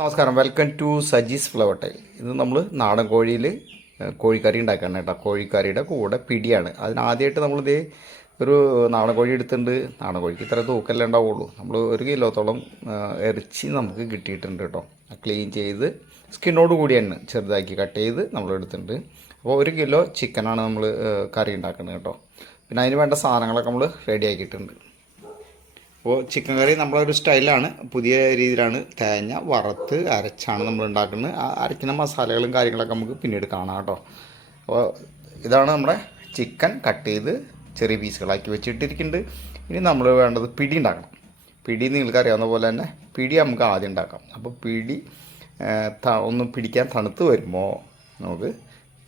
നമസ്കാരം. Welcome to Saji's flower tile നമ്മൾ നാടൻ കോഴിയിൽ കോഴിക്കറി ഉണ്ടാക്കാണ് കേട്ടോ. കോഴിക്കറിയുടെ കൂടെ പിടിയാണ്. അതിനാദ്യമായിട്ട് നമ്മളിത് ഒരു നാടൻ കോഴി എടുത്തിട്ടുണ്ട്. നാടൻ കോഴിക്ക് ഇത്ര തൂക്കല്ലേ ഉണ്ടാവുള്ളൂ. നമ്മൾ ഒരു കിലോത്തോളം ഇറച്ചി നമുക്ക് കിട്ടിയിട്ടുണ്ട് കേട്ടോ. ക്ലീൻ ചെയ്ത് സ്കിന്നോട് കൂടിയാണ് ചെറുതാക്കി കട്ട് ചെയ്ത് നമ്മൾ എടുത്തിട്ടുണ്ട്. അപ്പോൾ ഒരു കിലോ ചിക്കനാണ് നമ്മൾ കറി ഉണ്ടാക്കുന്നത് കേട്ടോ. പിന്നെ അതിന് വേണ്ട സാധനങ്ങളൊക്കെ നമ്മൾ റെഡി ആക്കിയിട്ടുണ്ട്. അപ്പോൾ ചിക്കൻ കറി നമ്മളൊരു സ്റ്റൈലാണ്. പുതിയ രീതിയിലാണ്. തേങ്ങ വറുത്ത് അരച്ചാണ് നമ്മൾ ഉണ്ടാക്കുന്നത് ആ അരയ്ക്കുന്ന മസാലകളും കാര്യങ്ങളൊക്കെ നമുക്ക് പിന്നീട് കാണാം കേട്ടോ. അപ്പോൾ ഇതാണ് നമ്മുടെ ചിക്കൻ കട്ട് ചെയ്ത് ചെറിയ പീസുകളാക്കി വെച്ചിട്ടിരിക്കുന്നുണ്ട്. ഇനി നമ്മൾ വേണ്ടത് പിടി ഉണ്ടാക്കണം. പിടി നിങ്ങൾക്ക് അറിയാവുന്ന പോലെ തന്നെ പിടി നമുക്ക് ആദ്യം ഉണ്ടാക്കാം. അപ്പോൾ പിടി ഒന്ന് പിടിക്കാൻ തണുത്ത് വരുമ്പോൾ നമുക്ക്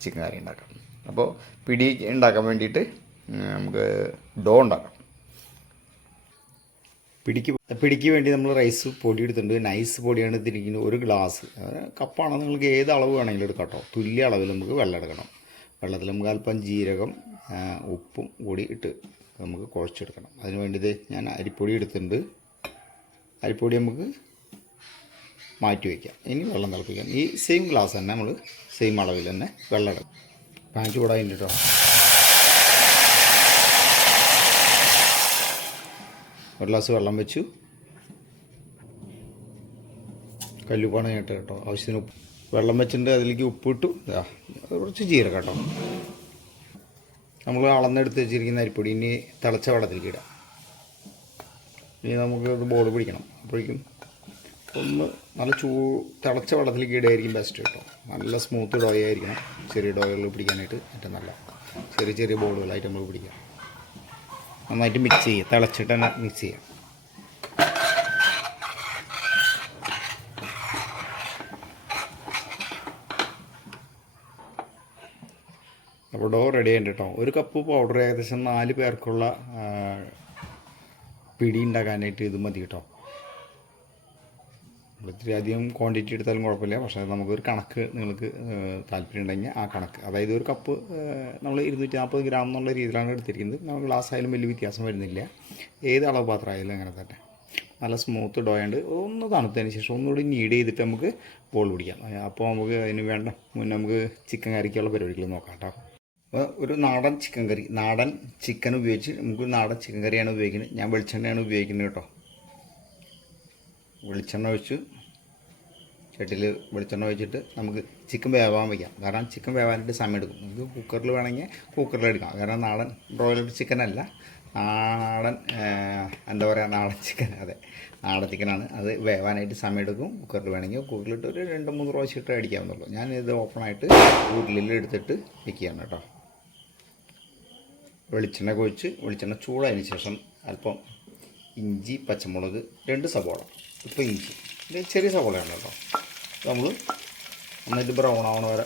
ചിക്കൻ കറി ഉണ്ടാക്കാം. അപ്പോൾ പിടി ഉണ്ടാക്കാൻ വേണ്ടിയിട്ട് നമുക്ക് ഡോ ഉണ്ടാക്കാം. പിടിക്ക് പിടിക്ക് വേണ്ടി നമ്മൾ റൈസ് പൊടി എടുത്തിട്ടുണ്ട്. നൈസ് പൊടിയാണ് തിരിക്കുന്നത് ഒരു ഗ്ലാസ് കപ്പാണ്. നിങ്ങൾക്ക് ഏത് അളവ് വേണമെങ്കിലും എടുക്കാം കേട്ടോ. തുല്യ അളവിൽ നമുക്ക് വെള്ളം എടുക്കണം. വെള്ളത്തിൽ നമുക്ക് അല്പം ജീരകം ഉപ്പും കൂടി ഇട്ട് നമുക്ക് കുഴച്ചെടുക്കണം. അതിന് വേണ്ടിയത് ഞാൻ അരിപ്പൊടി എടുത്തിട്ടുണ്ട്. അരിപ്പൊടി നമുക്ക് മാറ്റി വയ്ക്കാം ഇനി വെള്ളം തിളപ്പിക്കാം. ഈ സെയിം ഗ്ലാസ് തന്നെ നമ്മൾ സെയിം അളവിൽ തന്നെ വെള്ളം എടുക്കാം. പാൻ ചൂടായിട്ട് ഒരു ഗ്ലാസ് വെള്ളം വെച്ചു. കല്ലുപ്പാണ് കേട്ടോ കേട്ടോ. ആവശ്യത്തിന് ഉപ്പ്. വെള്ളം വെച്ചിട്ടുണ്ട് അതിലേക്ക് ഉപ്പ് ഇട്ടു കുറച്ച് ജീരക കേട്ടോ. നമ്മൾ അളന്നെടുത്ത് വെച്ചിരിക്കുന്ന അരിപ്പൊടി ഇനി തിളച്ച വെള്ളത്തിലേക്ക് ഇടാം. ഇനി നമുക്ക് അത് ബോൾ പിടിക്കണം. അപ്പോഴേക്കും ഒന്ന് നല്ല ചൂ തിളച്ച വെള്ളത്തിലേക്ക് ഇടുകയായിരിക്കും ബെസ്റ്റ് കേട്ടോ. നല്ല സ്മൂത്ത് ഡോയ ആയിരിക്കണം. ചെറിയ ഡോയകൾ പിടിക്കാനായിട്ട് ഏറ്റവും നല്ല. ചെറിയ ചെറിയ ബോളുകളായിട്ട് നമ്മൾ പിടിക്കാം. നന്നായിട്ട് മിക്സ് ചെയ്യുക തിളച്ചിട്ട് തന്നെ മിക്സ് ചെയ്യാം. അപ്പോൾ ഡോ റെഡി ആയിട്ട് കേട്ടോ ഒരു കപ്പ് പൗഡർ ഏകദേശം നാല് പേർക്കുള്ള പിടി ഉണ്ടാക്കാനായിട്ട് ഇത് മതി കേട്ടോ ഇത്തിരി അധികം ക്വാണ്ടിറ്റി എടുത്താലും കുഴപ്പമില്ല. പക്ഷേ നമുക്കൊരു കണക്ക് നിങ്ങൾക്ക് താല്പര്യം ഉണ്ടെങ്കിൽ ആ കണക്ക് അതായത് ഒരു കപ്പ് നമ്മൾ ഇരുന്നൂറ്റി നാൽപ്പത് ഗ്രാം എന്നുള്ള രീതിയിലാണ് എടുത്തിരിക്കുന്നത്. നമ്മൾ ഗ്ലാസ് ആയാലും വലിയ വ്യത്യാസം വരുന്നില്ല. ഏത് അളവ് പാത്രം ആയാലും അങ്ങനെ തന്നെ. നല്ല സ്മൂത്ത് ഡോയുണ്ട് ഒന്ന് തണുത്തതിന് ശേഷം ഒന്നുകൂടി നീഡ് ചെയ്തിട്ട് നമുക്ക് ബോൾ പിടിക്കാം. അപ്പോൾ നമുക്ക് അതിന് വേണ്ട മുന്നേ നമുക്ക് ചിക്കൻ കറിക്കുള്ള പരിപാടികൾ നോക്കാം കേട്ടോ. അപ്പോൾ ഒരു നാടൻ ചിക്കൻ കറി നാടൻ ചിക്കൻ ഉപയോഗിച്ച് നമുക്ക് നാടൻ ചിക്കൻ കറിയാണ് ഉപയോഗിക്കുന്നത്. ഞാൻ വെളിച്ചെണ്ണയാണ് ഉപയോഗിക്കുന്നത് കേട്ടോ. വെളിച്ചെണ്ണ ഒഴിച്ച് ചട്ടിയിൽ വെളിച്ചെണ്ണ ഒഴിച്ചിട്ട് നമുക്ക് ചിക്കൻ വേവാൻ വയ്ക്കാം. കാരണം ചിക്കൻ വേവാനായിട്ട് സമയം എടുക്കും. നമുക്ക് കുക്കറിൽ വേണമെങ്കിൽ കുക്കറിൽ എടുക്കാം. കാരണം നാടൻ ബ്രോയിലർ ചിക്കൻ അല്ല. നാടൻ എന്താ പറയുക നാടൻ ചിക്കൻ അതെ. നാടൻ ചിക്കനാണ് അത് വേവാനായിട്ട് സമയം എടുക്കും. കുക്കറിൽ വേണമെങ്കിൽ കുക്കറിലിട്ട് ഒരു രണ്ട് മൂന്ന് പ്രാവശ്യം ഇട്ട് അടിക്കാവുന്നുള്ളൂ. ഞാൻ ഇത് ഓപ്പണായിട്ട് ഉരുളിൽ എടുത്തിട്ട് വെക്കുകയാണ് കേട്ടോ. വെളിച്ചെണ്ണ കൊഴിച്ച് വെളിച്ചെണ്ണ ചൂടായതിന് ശേഷം അല്പം ഇഞ്ചി പച്ചമുളക് രണ്ട് സവോള. ഇപ്പോൾ ഇഞ്ചി. ഇത് ചെറിയ സവോളയാണ് കേട്ടോ. നമ്മൾ നന്നായിട്ട് ബ്രൗൺ ആവണ വരെ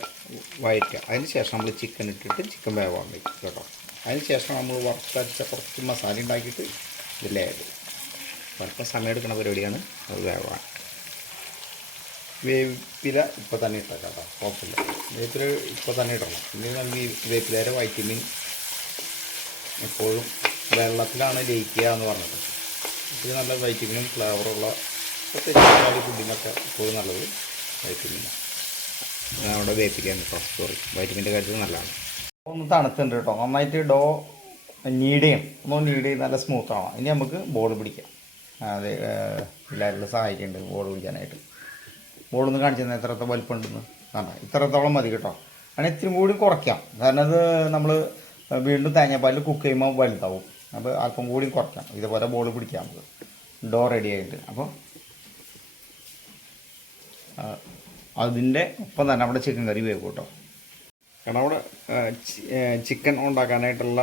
വഴറ്റുക അതിന് ശേഷം നമ്മൾ ചിക്കൻ ഇട്ടിട്ട് ചിക്കൻ വേവാൻ വയ്ക്കും കേട്ടോ. അതിന് ശേഷം നമ്മൾ വറുത്തരച്ച കുറച്ച് മസാല ഉണ്ടാക്കിയിട്ട് ഇതിലേ വറുത്ത സമയം എടുക്കുന്ന പരിപാടിയാണ് അത് വേവാൻ. വേപ്പില ഇപ്പോൾ തന്നെ ഇട്ടേക്കാം കേട്ടോ. കുഴപ്പമില്ല. വേപ്പില ഇപ്പോൾ തന്നെ ഇടണം. പിന്നെ നമുക്ക് ഈ വേപ്പിലേരെ വൈറ്റമിൻ എപ്പോഴും വെള്ളത്തിലാണ് ലയിക്കുക എന്ന് പറഞ്ഞത് ഇതിൽ നല്ല വൈറ്റമിനും ഫ്ലേവറുള്ള പ്രത്യേകിച്ച് ഫുഡിനൊക്കെ എപ്പോഴും നല്ലത്. വൈറ്റമിനാണ് ഞാൻ അവിടെ വേപ്പിക്കാൻ കുറച്ച് സോറി വൈറ്റമിന്റെ കാര്യത്തിൽ നല്ലതാണ്. ഒന്ന് തണുത്തുണ്ട് കേട്ടോ. നന്നായിട്ട് ഡോ നീഡ് ചെയ്യും. ഒന്ന് നീഡ് ചെയ്ത് നല്ല സ്മൂത്ത് ആണോ ഇനി നമുക്ക് ബോൾ പിടിക്കാം. അത് എല്ലാവരും സഹായിക്കുന്നുണ്ട് ബോൾ പിടിക്കാനായിട്ട്. ബോളൊന്ന് കാണിച്ചു എത്രത്തെ വലിപ്പമുണ്ടെന്ന് കണ്ട ഇത്രത്തോളം മതി കേട്ടോ. അങ്ങനെ ഇത്തിരി കൂടി കുറയ്ക്കാം. കാരണം അത് നമ്മൾ വീണ്ടും തേങ്ങാപ്പാലിൽ കുക്ക് ചെയ്യുമ്പോൾ വലുതാവും. അപ്പോൾ അല്പം കൂടി കുറയ്ക്കാം. ഇതുപോലെ ബോൾ പിടിക്കാം നമുക്ക്. ഡോ റെഡി ആയിട്ട്. അപ്പോൾ അതിന്റെ ഒപ്പം തന്നെ അവിടെ ചിക്കൻ കറി വേവ് കേട്ടോ. കാരണം അവിടെ ചിക്കൻ ഉണ്ടാക്കാനായിട്ടുള്ള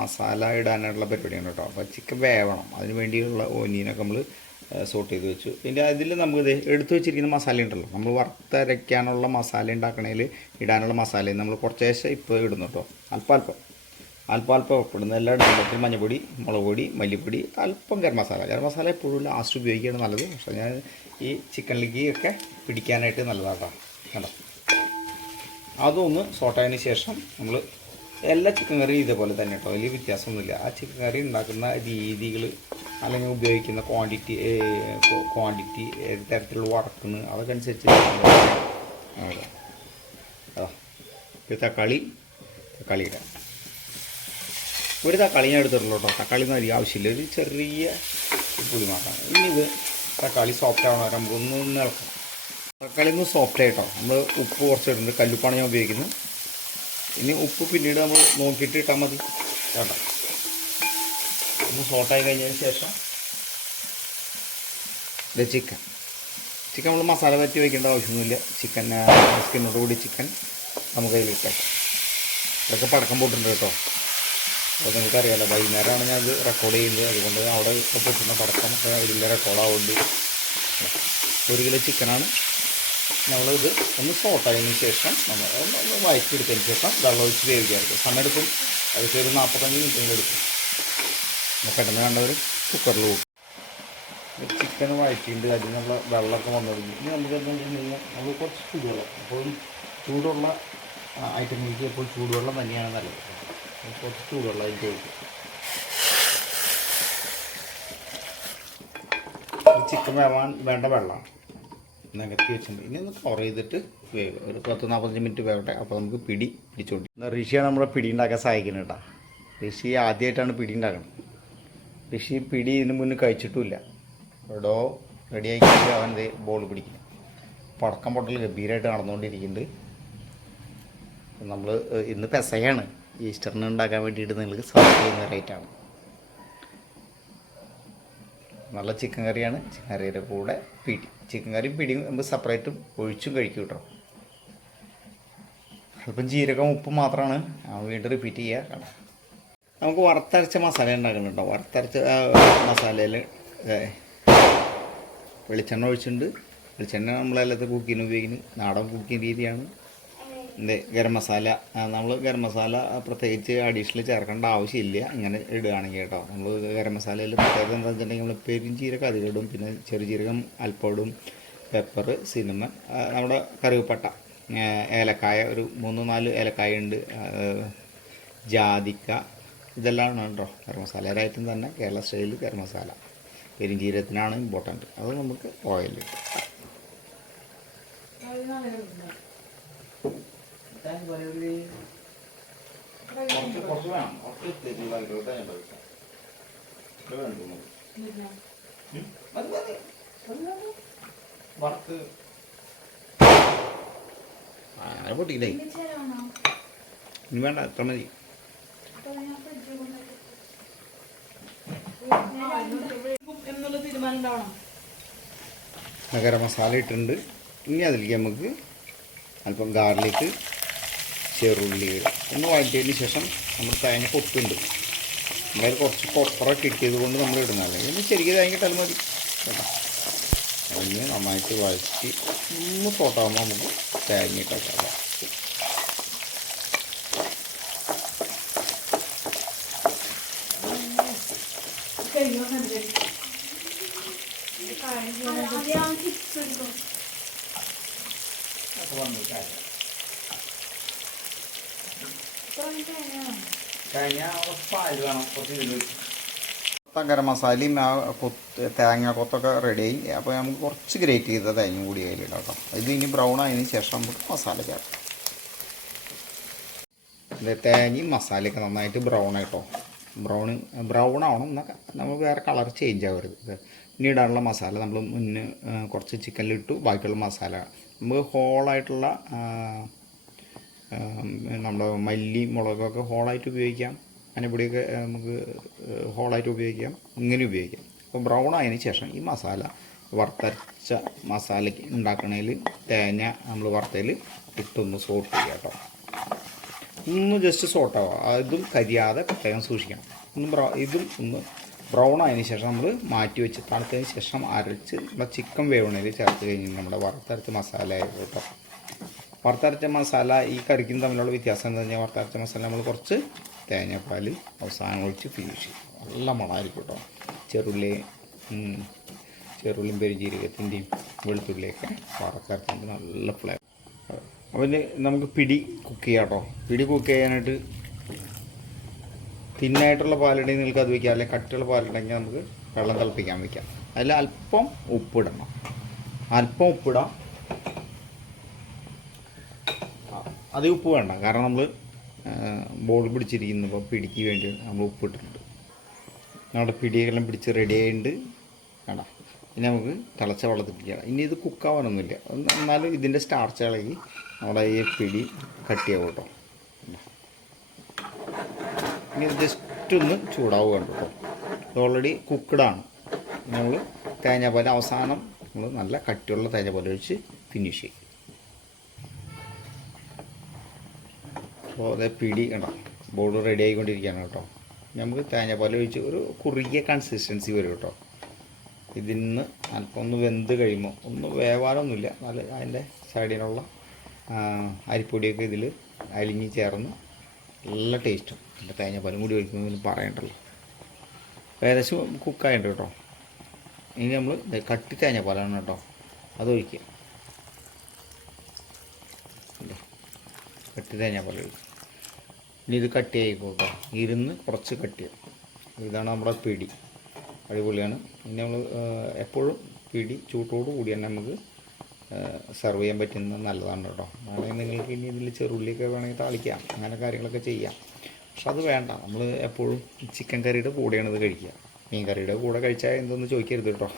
മസാല ഇടാനായിട്ടുള്ള പരിപാടിയാണ് കേട്ടോ. അപ്പോൾ ചിക്കൻ വേവണം. അതിന് വേണ്ടിയുള്ള ഓനിയനൊക്കെ നമ്മൾ സോട്ട് ചെയ്ത് വെച്ചു. പിന്നെ അതിൽ നമുക്ക് എടുത്തു വെച്ചിരിക്കുന്ന മസാല ഉണ്ടല്ലോ. നമ്മൾ വറുത്തരയ്ക്കാനുള്ള മസാല ഉണ്ടാക്കണേൽ ഇടാനുള്ള മസാലയും നമ്മൾ കുറച്ചേശം ഇപ്പോൾ ഇടുന്നു കേട്ടോ. അല്പം അല്പം അല്പം അല്പം ഉപ്പിടുന്നു എല്ലാം ഇടുമ്പോൾ മഞ്ഞപ്പൊടി മുളക് പൊടി മല്ലിപ്പൊടി അല്പം ഗരം മസാല. ഗരം മസാല എപ്പോഴും ലാസ്റ്റ് ഉപയോഗിക്കുകയാണ് നല്ലത്. പക്ഷേ ഞാൻ ഈ ചിക്കനിലേക്ക് ഒക്കെ പിടിക്കാനായിട്ട് നല്ലതാട്ടോ. കണ്ടോ? അതൊന്ന് സോട്ടായതിന് ശേഷം നമ്മൾ എല്ലാ ചിക്കൻ കറിയും ഇതേപോലെ തന്നെ കേട്ടോ വലിയ വ്യത്യാസമൊന്നുമില്ല. ആ ചിക്കൻ കറി ഉണ്ടാക്കുന്ന രീതികൾ അല്ലെങ്കിൽ ഉപയോഗിക്കുന്ന ക്വാണ്ടിറ്റി ക്വാണ്ടിറ്റി ഏത് തരത്തിലുള്ള വറക്കുന്നു അതൊക്കെ അനുസരിച്ച് തക്കാളി തക്കാളി ഇടാം. ഒരു തക്കാളി ഞാൻ എടുത്തിട്ടുള്ളൂ കേട്ടോ. തക്കാളി ഒന്നും ആവശ്യമില്ല. ഒരു ചെറിയ പുളി മാത്രം. ഇനി ഇത് തക്കാളി സോഫ്റ്റ് ആവണം നമുക്ക് ഒന്ന് ഒന്ന് ഇളക്കാം തക്കാളി ഒന്ന് സോഫ്റ്റ് ആയിട്ടോ നമ്മൾ ഉപ്പ് കുറച്ച് ഇടുന്നുണ്ട് കല്ലുപ്പാണ് ഞാൻ ഉപയോഗിക്കുന്നത്. ഇനി ഉപ്പ് പിന്നീട് നമ്മൾ നോക്കിയിട്ട് ഇട്ടാൽ മതി. കേട്ടോ ഒന്ന് സോട്ടായി കഴിഞ്ഞതിന് ശേഷം ഇത് ചിക്കൻ ചിക്കൻ നമ്മൾ മസാല പറ്റി വയ്ക്കേണ്ട ആവശ്യമൊന്നുമില്ല. ചിക്കൻ സ്കിന്നോട് കൂടി ചിക്കൻ നമുക്ക് അതിൽ ഇട്ടേക്കാം ഇതൊക്കെ പടക്കം പോയിട്ടുണ്ട് കേട്ടോ. അപ്പോൾ നിങ്ങൾക്കറിയാമല്ലോ വൈകുന്നേരമാണ് ഞാൻ ഇത് റെക്കോർഡ് ചെയ്യുന്നത്. അതുകൊണ്ട് അവിടെ ഇപ്പോൾ പൊട്ടുന്ന പടക്കം ഒക്കെ ഇതിന്റെ റെക്കോർഡാവുന്നുണ്ട് ഒരു കിലോ ചിക്കനാണ് നമ്മളിത് ഒന്ന് സോട്ടായതിനു ശേഷം നമ്മൾ ഒന്ന് ഒന്ന് വഴറ്റിയെടുത്തതിന് ശേഷം വെള്ളം ഒഴിച്ച് വേവിക്കാറുണ്ട് സമയമെടുക്കും. അതൊക്കെ ഒരു നാൽപ്പത്തഞ്ച് മിനിറ്റ് എടുക്കും. പെട്ടെന്ന് കണ്ടവർ കുക്കറിൽ പോകും ചിക്കൻ വഴറ്റിയിട്ടുണ്ട് അതിൽ നമ്മൾ വെള്ളമൊക്കെ വന്നു തുടങ്ങി ഇനി നമുക്ക് എന്താ നമുക്ക് കുറച്ച് ചൂടുവെള്ളം. അപ്പോൾ ചൂടുള്ള ഐറ്റങ്ങൾക്ക് എപ്പോൾ ചൂടുവെള്ളം തന്നെയാണ് നല്ലത്. കുറച്ച് ചൂടുവെള്ളം ഒഴിക്കും ചിക്കൻ വേവാൻ വേണ്ട വെള്ളം നികത്തി വെച്ചിട്ടുണ്ട്. ഇനി ഒന്ന് കവർ ചെയ്തിട്ട് വേവ്. ഒരു പത്ത് നാൽപ്പത്തഞ്ച് മിനിറ്റ് വേവട്ടെ. അപ്പോൾ നമുക്ക് പിടി പിടിച്ചോണ്ടി ഋഷിയാണ് നമ്മുടെ പിടി ഉണ്ടാക്കാൻ സഹായിക്കുന്നത് കേട്ടോ. ഋഷി ആദ്യമായിട്ടാണ് പിടി ഉണ്ടാക്കുന്നത് ഋഷി പിടി ഇതിന് മുന്നേ കഴിച്ചിട്ടുമില്ല. എവിടോ റെഡി കഴിഞ്ഞാൽ അവൻ ഇത് ബോൾ പിടിക്കും പടക്കം പൊട്ടൽ ഗംഭീരമായിട്ട് നടന്നുകൊണ്ടിരിക്കുന്നുണ്ട്. നമ്മൾ ഇന്ന് പെസയാണ്. ഈസ്റ്ററിന് ഉണ്ടാക്കാൻ വേണ്ടിയിട്ട് നിങ്ങൾക്ക് സർവ് ചെയ്യുന്ന റേറ്റാണ് നല്ല ചിക്കൻ കറിയാണ്. ചിക്കൻ കറിയുടെ കൂടെ പിടി ചിക്കൻ കറിയും പിടിയും നമ്മൾ സെപ്പറേറ്റും ഒഴിച്ചും കഴിക്കും കേട്ടോ. അല്പം ജീരകം ഉപ്പ് മാത്രമാണ്. വീണ്ടും റിപ്പീറ്റ് ചെയ്യുക നമുക്ക് വറുത്തരച്ച മസാല ഉണ്ടാക്കുന്നുണ്ടോ വറുത്തരച്ച മസാലയിൽ വെളിച്ചെണ്ണ ഒഴിച്ചിട്ടുണ്ട്. വെളിച്ചെണ്ണ നമ്മളെല്ലാത്ത കുക്കിങ്ങിന് ഉപയോഗിക്കുന്നത് നാടൻ കുക്കിംഗ് രീതിയാണ്. എന്ത് ഗരം മസാല നമ്മൾ ഗരം മസാല പ്രത്യേകിച്ച് അഡീഷണൽ ചേർക്കേണ്ട ആവശ്യമില്ല. ഇങ്ങനെ ഇടുകയാണെങ്കിൽ കേട്ടോ. നമ്മൾ ഗരം മസാലയിൽ പ്രത്യേകത എന്താ വെച്ചിട്ടുണ്ടെങ്കിൽ നമ്മൾ പെരുംജീരകം അതിലിടും പിന്നെ ചെറുജീരകം അല്പം ഇടും. പെപ്പർ സിനിമ നമ്മുടെ കറിവേപ്പട്ട ഏലക്കായ ഒരു മൂന്ന് നാല് ഏലക്കായ ഉണ്ട്. ജാതിക്ക ഇതെല്ലാം കേട്ടോ. ഗരം മസാല ഐറ്റം തന്നെ കേരള സ്റ്റൈലിൽ ഗരം മസാല. പെരുംജീരകത്തിനാണ് ഇമ്പോർട്ടന്റ് അത് നമുക്ക് ഓയിൽ കുറച്ച് വേണം. കുറച്ച് തെരുവിലായിട്ട് ഞാൻ കഴിക്കാം ഇത് വേണ്ട നമുക്ക്. ഉം? മതി, മതി. വറുത്ത്. അങ്ങനെ പൊട്ടിക്കില്ലേ? ഇനി വേണ്ട എത്ര മതി. ഗരം മസാല ഇട്ടിട്ടുണ്ട്. ഇനി അതിലേക്ക് നമുക്ക് അല്പം ഗാർലിക്ക് ചെറുള്ളി. ഒന്ന് വഴറ്റിയതിന് ശേഷം നമ്മൾ തേങ്ങ പൊട്ടുണ്ട് എന്തായാലും കുറച്ച് കൊപ്പറൊക്കെ ഇട്ടിയത് കൊണ്ട് നമ്മൾ ഇടുന്നതാണ് ഇനി ശരിക്കും തേങ്ങ ഇട്ടാൽ മതി. അതിന് നന്നായിട്ട് വഴറ്റി ഒന്ന് തോട്ടാകുമ്പോൾ നമുക്ക് തേങ്ങ ഇട്ടേക്കാം വന്നു കണ്ടു മൊത്തം ഗരം മസാലയും ആ കൊത്ത് തേങ്ങ കൊത്തൊക്കെ റെഡിയായി അപ്പോൾ നമുക്ക് കുറച്ച് ഗ്രേറ്റ് ചെയ്ത തേങ്ങ കൂടി അതിലിടാം കേട്ടോ. ഇത് ഇനി ബ്രൗൺ ആയതിനു ശേഷം നമുക്ക് മസാല ചേർക്കാം. ഇത് തേങ്ങയും മസാലയൊക്കെ നന്നായിട്ട് ബ്രൗൺ ആയിട്ടോ ബ്രൗൺ ബ്രൗൺ ആവണം എന്നാൽ നമുക്ക് വേറെ കളർ ചേഞ്ച് ആവരുത്. ഇനി മസാല നമ്മൾ മുന്നേ കുറച്ച് ചിക്കനിലിട്ടു ബാക്കിയുള്ള മസാല. നമുക്ക് ഹോളായിട്ടുള്ള നമ്മുടെ മല്ലി മുളകൊക്കെ ഹോളായിട്ട് ഉപയോഗിക്കാം. മഞ്ഞപ്പൊടിയൊക്കെ ആ, നമുക്ക് ഹോളായിട്ട് ഉപയോഗിക്കാം. ഇങ്ങനെ ഉപയോഗിക്കാം. അപ്പോൾ ബ്രൗൺ ആയതിന് ശേഷം ഈ മസാല വറുത്തരച്ച മസാലയ്ക്ക് ഉണ്ടാക്കണതിൽ തേങ്ങ നമ്മൾ വറുത്തതിൽ ഇട്ടൊന്ന് സോട്ട് ചെയ്യാം കേട്ടോ. ഒന്ന് ജസ്റ്റ് സോട്ടാവുക അതും കരിയാതെ പ്രത്യേകം സൂക്ഷിക്കണം. ഒന്ന് ബ്രൗ ഇതും ഒന്ന് ബ്രൗൺ ആയതിനു ശേഷം നമ്മൾ മാറ്റി വെച്ച് തണുത്തതിന് ശേഷം അരച്ച് നമ്മുടെ ചിക്കൻ വേവണയിൽ ചേർത്ത് കഴിഞ്ഞാൽ നമ്മുടെ വറുത്തരച്ച മസാല ആയിരുന്നു കേട്ടോ. വറുത്തരച്ച മസാല ഈ കറിക്കും തമ്മിലുള്ള വ്യത്യാസം എന്താ പറഞ്ഞാൽ വറുത്തരച്ച മസാല നമ്മൾ കുറച്ച് തേങ്ങാപ്പാൽ അവസാനം ഒഴിച്ച് ഫിനിഷ് ചെയ്യും. നല്ല മണമായിരിക്കും കേട്ടോ ചെറുള്ളി ചെറുള്ളിയും പെരുജീരകത്തിന്റെയും വെളുത്തുള്ളിയൊക്കെ വറുത്തരച്ചിട്ട് നല്ല ഫ്ലേവർ അപ്പം നമുക്ക് പിടി കുക്ക് ചെയ്യാം കേട്ടോ പിടി കുക്ക് ചെയ്യാനായിട്ട് തിന്നായിട്ടുള്ള പാലുണ്ടെങ്കിൽ നിങ്ങൾക്ക് അത് വയ്ക്കാം അല്ലെങ്കിൽ കട്ടിയുള്ള പാലുണ്ടെങ്കിൽ നമുക്ക് വെള്ളം തിളപ്പിക്കാൻ വയ്ക്കാം അതിൽ അല്പം ഉപ്പിടണം. അല്പം ഉപ്പിടാം. അത് ഉപ്പ് വേണ്ട. കാരണം നമ്മൾ ബോൾ പിടിച്ചിരിക്കുന്നപ്പോൾ പിടിക്ക് വേണ്ടി നമ്മൾ ഉപ്പ് ഇട്ടിട്ടുണ്ട്. നമ്മുടെ പിടിയെല്ലാം പിടിച്ച് റെഡി ആയിട്ടുണ്ട്. വേണ്ട ഇനി നമുക്ക് തിളച്ച വെള്ളത്തിൽ പിടിക്കണം ഇനി ഇത് കുക്കാവാനൊന്നുമില്ല എന്നാലും ഇതിന്റെ സ്റ്റാർച്ച് ഇളകി നമ്മുടെ ഈ പിടി കട്ടിയാവും കേട്ടോ? ഇനി ജസ്റ്റ് ഒന്ന് ചൂടാവുകയാണ് കേട്ടോ. ഇത് ഓൾറെഡി കുക്കഡാണ് നമ്മൾ തേങ്ങാപ്പാൽ അവസാനം നമ്മൾ നല്ല കട്ടിയുള്ള തേങ്ങാപ്പാൽ ഒഴിച്ച് ഫിനിഷ് ചെയ്യും. അപ്പോൾ അതേ പിടി കണ്ടോ? ബോർഡ് റെഡി ആയിക്കൊണ്ടിരിക്കുകയാണ് കേട്ടോ. നമുക്ക് തേങ്ങാപ്പാൽ ഒഴിച്ച് ഒരു കുറുകിയ കൺസിസ്റ്റൻസി വരും കേട്ടോ. ഇതിൽ നിന്ന് അല്പം ഒന്ന് വെന്ത് കഴിയുമ്പോൾ ഒന്ന് വേവാനൊന്നുമില്ല. നല്ല അതിന്റെ സൈഡിലുള്ള അരിപ്പൊടിയൊക്കെ ഇതിൽ അലിഞ്ഞ് ചേർന്ന് നല്ല ടേസ്റ്റും നല്ല തേങ്ങാപ്പാലും കൂടി ഒഴിക്കുമ്പോൾ പറയണ്ടല്ലോ. ഏകദേശം കുക്കായിട്ടുണ്ട് കേട്ടോ. ഇനി നമ്മൾ കട്ടി തേങ്ങാപ്പാലാണ് കേട്ടോ. അത് ഒഴിക്കുക. കട്ടി ഞാൻ പറയുള്ളൂ ഇനി ഇത് കട്ടി ആയിക്കോട്ടോ ഇരുന്ന് കുറച്ച് കട്ടിയാവും ഇതാണ് നമ്മുടെ പിടി. അടിപൊളിയാണ്. ഇനി നമ്മൾ എപ്പോഴും പിടി ചൂട്ടോട് കൂടി തന്നെ നമുക്ക് സെർവ് ചെയ്യാൻ പറ്റുന്നത് നല്ലതാണ് കേട്ടോ. വേണമെങ്കിൽ നിങ്ങൾക്ക് ഇനി ഇതിൽ ചെറുള്ളിയൊക്കെ വേണമെങ്കിൽ താളിക്കാം. അങ്ങനെ കാര്യങ്ങളൊക്കെ ചെയ്യാം. പക്ഷെ അത് വേണ്ട. നമ്മൾ എപ്പോഴും ചിക്കൻ കറിയുടെ കൂടെയാണ് ഇത് കഴിക്കുക. മീൻ കറിയുടെ കൂടെ കഴിച്ചാൽ എന്തൊന്ന് ചോദിക്കരുത് കേട്ടോ.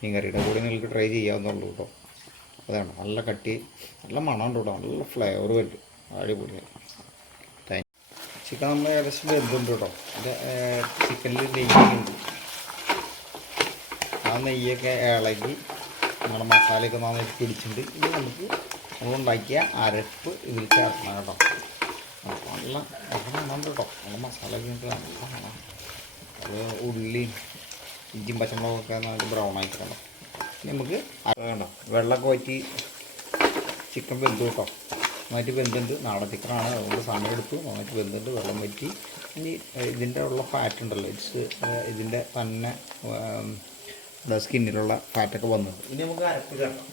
മീൻ കറിയുടെ കൂടെ നിങ്ങൾക്ക് ട്രൈ ചെയ്യാവുന്നുള്ളൂ കേട്ടോ. അതാണ് നല്ല കട്ടി നല്ല മണമുണ്ട് കേട്ടോ. നല്ല ഫ്ലേവർ വരും അടിപൊളിയായി താങ്ക് ചിക്കൻ നമ്മൾ ഏകദേശം വെന്തുണ്ട് കേട്ടോ. എന്റെ ചിക്കനിൽ നെയ്യുണ്ട് ആ നെയ്യൊക്കെ ഇളകി നമ്മുടെ മസാലയൊക്കെ നന്നായിട്ട് പിടിച്ചിട്ടുണ്ട്. ഇനി നമുക്ക് നമ്മളുണ്ടാക്കിയ അരപ്പ് ഇതിൽ ചേർക്കണം കേട്ടോ. അപ്പോൾ നല്ല നല്ല കേട്ടോ. നല്ല മസാലയൊക്കെ ഉണ്ട് നല്ല ഉള്ളി ഇഞ്ചിയും പച്ചമുളകൊക്കെ നല്ല ബ്രൗൺ ആയിട്ട് കണ്ടോ നമുക്ക് കണ്ടോ വെള്ളമൊക്കെ വറ്റി ചിക്കൻ വെന്തു കേട്ടോ. നന്നായിട്ട് വെന്തുണ്ട് നാടൻ ചിക്കനാണ് അതുകൊണ്ട് സമയം എടുത്തു. നന്നായിട്ട് വെന്തുണ്ട് വെള്ളം വറ്റി. ഇനി ഇതിന്റെ ഉള്ള ഫാറ്റ് ഉണ്ടല്ലോ. ഇറ്റ്സ് ഇതിന്റെ തന്നെ സ്കിന്നിലുള്ള ഫാറ്റൊക്കെ വന്നത്. ഇനി നമുക്ക് അരപ്പ് ചേർക്കാം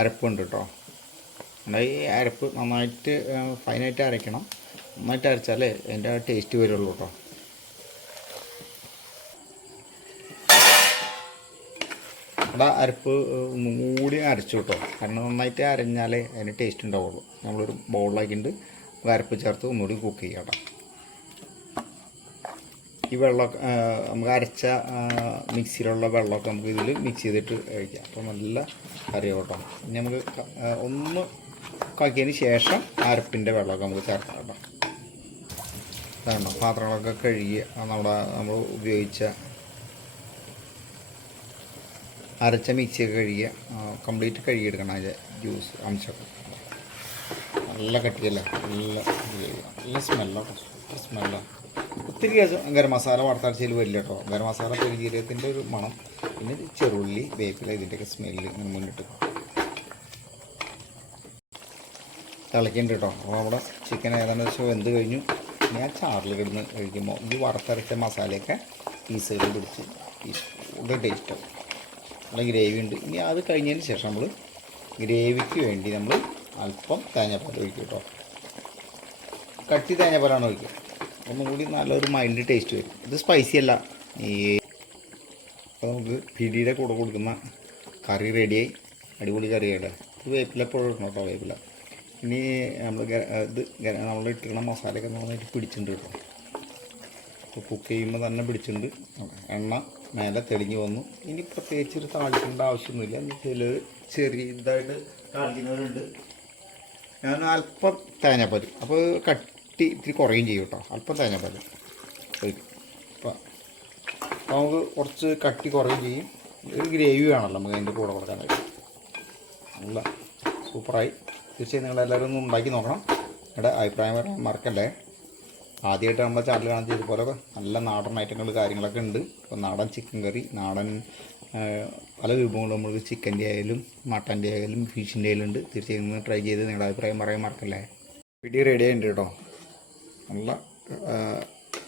അരപ്പുണ്ട് കേട്ടോ നമ്മുടെ ഈ അരപ്പ് നന്നായിട്ട് ഫൈനായിട്ട് അരയ്ക്കണം. നന്നായിട്ട് അരച്ചാലേ അതിന്റെ ടേസ്റ്റ് വരുള്ളൂ കേട്ടോ ഇവിടെ അരപ്പ് ഒന്നും കൂടി അരച്ചു കേട്ടോ. കാരണം നന്നായിട്ട് അരഞ്ഞാലേ അതിന് ടേസ്റ്റ് ഉണ്ടാവുള്ളൂ. നമ്മളൊരു ബൗളിലാക്കിയിട്ട് അരപ്പ് ചേർത്ത് ഒന്നുകൂടി കുക്ക് ചെയ്യാം ഈ വെള്ളം നമുക്ക് അരച്ച മിക്സിയിലുള്ള വെള്ളമൊക്കെ നമുക്ക് ഇതിൽ മിക്സ് ചെയ്തിട്ട് കഴിക്കാം. അപ്പോൾ നല്ല കറിയാവും കേട്ടോ. ഇനി നമുക്ക് ഒന്ന് കാക്കിയതിന് ശേഷം അരപ്പിന്റെ വെള്ളമൊക്കെ നമുക്ക് ചേർക്കാം കേട്ടോ. അതാണ് പാത്രങ്ങളൊക്കെ കഴുകി നമ്മുടെ നമ്മൾ ഉപയോഗിച്ച അരച്ച മിക്സിയൊക്കെ കഴുകിയ കംപ്ലീറ്റ് കഴുകിയെടുക്കണം അതിന്റെ ജ്യൂസ് അംശമൊക്കെ നല്ല കട്ടിയല്ല? നല്ല നല്ല സ്മെല്ലാണ് സ്മെല്ലാണ് ഒത്തിരി ഗരം മസാല വറുത്തരച്ചതിൽ വരില്ല കേട്ടോ. ഗരം മസാല പെരുജീരകത്തിന്റെ ഒരു മണം. പിന്നെ ചെറുള്ളി വേപ്പില ഇതിന്റെയൊക്കെ സ്മെല്ല് ഇങ്ങനെ മുന്നിട്ട്. തിളയ്ക്കുന്നുണ്ട് കേട്ടോ. അപ്പോൾ നമ്മുടെ ചിക്കൻ ഏതാണ്ട് വെച്ചാൽ വെന്ത് കഴിഞ്ഞു. ഞാൻ ചാറിൽ കിടന്ന് കഴിക്കുമ്പോൾ ഈ വറുത്തരച്ച മസാലയൊക്കെ പീസുകൾ പിടിച്ച് പീസ് കൂടുതൽ ടേസ്റ്റാവും നല്ല ഗ്രേവി ഉണ്ട്. ഇനി അത് കഴിഞ്ഞതിന് ശേഷം നമ്മൾ ഗ്രേവിക്ക് വേണ്ടി നമ്മൾ അല്പം തേങ്ങാപ്പാൽ ഒഴിക്കും കേട്ടോ കട്ടി തേങ്ങാപ്പാലാണ് ഒഴിക്കുക. ഒന്നും കൂടി നല്ലൊരു മൈൽഡ് ടേസ്റ്റ് വരും. ഇത് സ്പൈസി അല്ല. ഈ അപ്പോൾ നമുക്ക് പിടിയുടെ കൂടെ കൊടുക്കുന്ന കറി റെഡിയായി അടിപൊളി കറിയാണ് ഇത് വേപ്പില ഇടണം കേട്ടോ വേപ്പില. ഇനി നമ്മൾ ഇത് നമ്മൾ ഇട്ടിരുന്ന മസാലയൊക്കെ നന്നായിട്ട് പിടിച്ചിട്ടുണ്ട് കേട്ടോ അപ്പോൾ കുക്ക് ചെയ്യുമ്പോൾ തന്നെ പിടിച്ചിട്ടുണ്ട്. എണ്ണ മേലെ തെളിഞ്ഞു വന്നു. ഇനി പ്രത്യേകിച്ച് ഒരു താളിക്കേണ്ട ആവശ്യമൊന്നുമില്ല. എന്ന് വെച്ചാൽ ചെറിയ ഇതായിട്ട് താളിക്കുന്നവരുണ്ട്. ഞാൻ അല്പം തേങ്ങാപ്പാൽ അപ്പോൾ കട്ടി ഇത്തിരി കുറയും ചെയ്യും കേട്ടോ. അല്പം തേങ്ങാപ്പാൽ അപ്പം നമുക്ക് കുറച്ച് കട്ടി കുറയും ചെയ്യും. ഒരു ഗ്രേവി വേണമല്ലോ നമുക്ക് അതിന്റെ കൂടെ കൊടുക്കാനായിട്ട്. നല്ല സൂപ്പറായി. തീർച്ചയായും നിങ്ങളെല്ലാവരും ഒന്ന് ഉണ്ടാക്കി നോക്കണം. നിങ്ങളുടെ അഭിപ്രായം പറയാൻ മറക്കല്ലേ? ആദ്യമായിട്ട് നമ്മുടെ ചാനൽ കാണുന്നത് ഇതുപോലെ നല്ല നാടൻ ഐറ്റങ്ങൾ കാര്യങ്ങളൊക്കെ ഉണ്ട്. ഇപ്പോൾ നാടൻ ചിക്കൻ കറി നാടൻ പല വിഭവങ്ങളും നമ്മൾക്ക് ചിക്കന്റെ ആയാലും മട്ടന്റെ ആയാലും ഫിഷിന്റെ ആയാലും ഉണ്ട്. തീർച്ചയായും ട്രൈ ചെയ്ത് നിങ്ങളുടെ അഭിപ്രായം പറയാൻ മറക്കല്ലേ. വീഡിയോ റെഡി ആയിട്ടുണ്ട് കേട്ടോ. നല്ല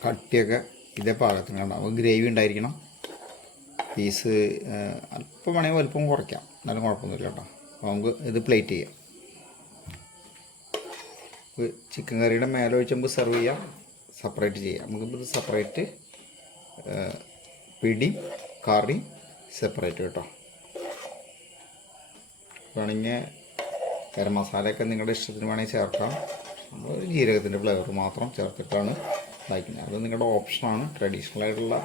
കട്ടിയൊക്കെ ഇതേ പാകത്തിന് കണ്ടോ അപ്പോൾ ഗ്രേവി ഉണ്ടായിരിക്കണം. പീസ് അല്പം വേണമെങ്കിൽ വലുപ്പം കുറയ്ക്കാം. എന്നാലും കുഴപ്പമൊന്നുമില്ല കേട്ടോ. അപ്പോൾ നമുക്ക് ഇത് പ്ലേറ്റ് ചെയ്യാം. ചിക്കൻ കറിയുടെ മേലെ ഒഴിച്ച് നമുക്ക് സെർവ് ചെയ്യാം. സെപ്പറേറ്റ് ചെയ്യാം. നമുക്കിപ്പോൾ ഇത് സെപ്പറേറ്റ് പിടി കറി സെപ്പറേറ്റ് കേട്ടോ. വേണമെങ്കിൽ ഗരം മസാലയൊക്കെ നിങ്ങളുടെ ഇഷ്ടത്തിന് വേണമെങ്കിൽ ചേർക്കാം. നമ്മൾ ജീരകത്തിന്റെ ഫ്ലേവർ മാത്രം ചേർത്തിട്ടാണ് ഉണ്ടാക്കുന്നത്. അത് നിങ്ങളുടെ ഓപ്ഷനാണ് ട്രഡീഷണൽ ആയിട്ടുള്ള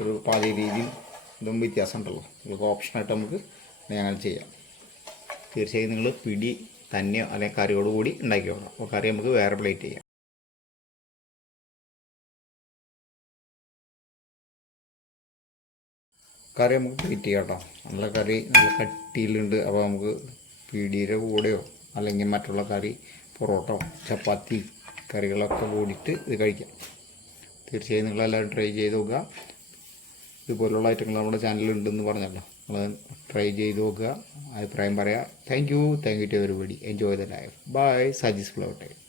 ഒരു പാചക രീതിയും ഇതും വ്യത്യാസം ഉണ്ടല്ലോ. നിങ്ങൾക്ക് ഓപ്ഷനായിട്ട് നമുക്ക് അങ്ങനെ ചെയ്യാം. തീർച്ചയായും നിങ്ങൾ പിടി തന്നെയോ അല്ലെങ്കിൽ കറിയോടുകൂടി ഉണ്ടാക്കി വെക്കണം അപ്പോൾ കറി നമുക്ക് വേറെ പ്ലേറ്റ് ചെയ്യാം. കറി നമുക്ക് പ്ലേറ്റ് ചെയ്യാം കേട്ടോ. നമ്മളെ കറി നല്ല കട്ടിയിലുണ്ട്. അപ്പോൾ നമുക്ക് പിടിയുടെ കൂടെയോ അല്ലെങ്കിൽ മറ്റുള്ള കറി പൊറോട്ടോ ചപ്പാത്തി കറികളൊക്കെ കൂടിയിട്ട് ഇത് കഴിക്കാം. തീർച്ചയായും നിങ്ങളെല്ലാവരും ട്രൈ ചെയ്ത് നോക്കുക. ഇതുപോലുള്ള ഐറ്റങ്ങൾ നമ്മുടെ ചാനലിലുണ്ടെന്ന് പറഞ്ഞല്ലോ. നിങ്ങൾ ട്രൈ ചെയ്ത് നോക്കുക. അഭിപ്രായം പറയാം. Thank you thank you to everybody enjoy the life bye Saji's flower time